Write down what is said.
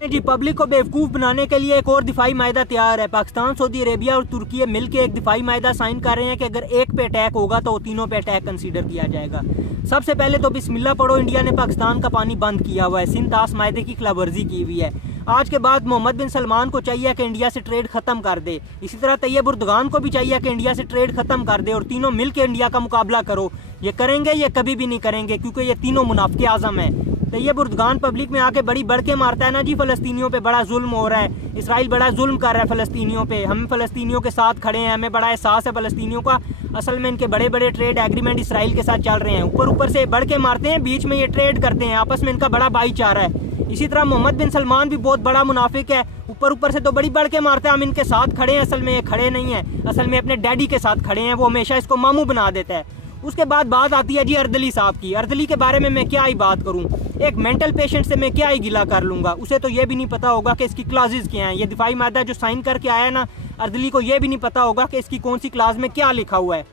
जी public को बेवकूफ़ बनाने के लिए एक और दिफाई मायदा तैयार है। पाकिस्तान, सऊदी अरेबिया और तुर्की मिलकर एक दिफाई मायदा साइन कर रहे हैं कि अगर एक पे अटैक होगा तो तीनों पे अटैक कंसीडर किया जाएगा। सबसे पहले तो बिस्मिल्लाह पढ़ो, इंडिया ने पाकिस्तान का पानी बंद किया हुआ है, सिंध तास मायदे की खिलाफवर्जी की हुई है। आज के बाद मोहम्मद बिन सलमान को चाहिए कि इंडिया से ट्रेड ख़त्म कर दे। इसी तरह तैयब उर्दगान को भी चाहिए कि इंडिया से ट्रेड ख़त्म कर दे और तीनों मिलकर इंडिया का मुकाबला करो। ये करेंगे, ये कभी भी नहीं करेंगे, क्योंकि ये तीनों मुनाफिक आज़म हैं। तैयब उर्दगान पब्लिक में आके बड़ी बढ़ के मारता है ना जी, फ़लस्तीनियों पे बड़ा जुल्म हो रहा है, इसराइल बड़ा जुल्म कर रहा है फ़लस्तीनियों पे, हम फ़लस्तीनियों के साथ खड़े हैं, हमें बड़ा एहसास है फ़लस्तीनियों का। असल में इनके बड़े बड़े ट्रेड एग्रीमेंट इसराइल के साथ चल रहे हैं, ऊपर से बढ़ के मारते हैं, बीच में ये ट्रेड करते हैं, आपस में इनका बड़ा भाईचारा है। इसी तरह मोहम्मद बिन सलमान भी बहुत बड़ा मुनाफिक है, ऊपर से तो बड़ी बढ़ के मारते हैं, हम इनके साथ खड़े हैं, असल में ये खड़े नहीं हैं, असल में अपने डैडी के साथ खड़े हैं, वो हमेशा इसको मामू बना देता है। उसके बाद बात आती है जी अर्दली साहब की। अर्दली के बारे में मैं क्या ही बात करूं, एक मेंटल पेशेंट से मैं क्या ही गिला कर लूँगा, उसे तो ये भी नहीं पता होगा कि इसकी क्लासेस क्या हैं। ये दिफाई मादा जो साइन करके आया है ना, अर्दली को ये भी नहीं पता होगा कि इसकी कौन सी क्लास में क्या लिखा हुआ है।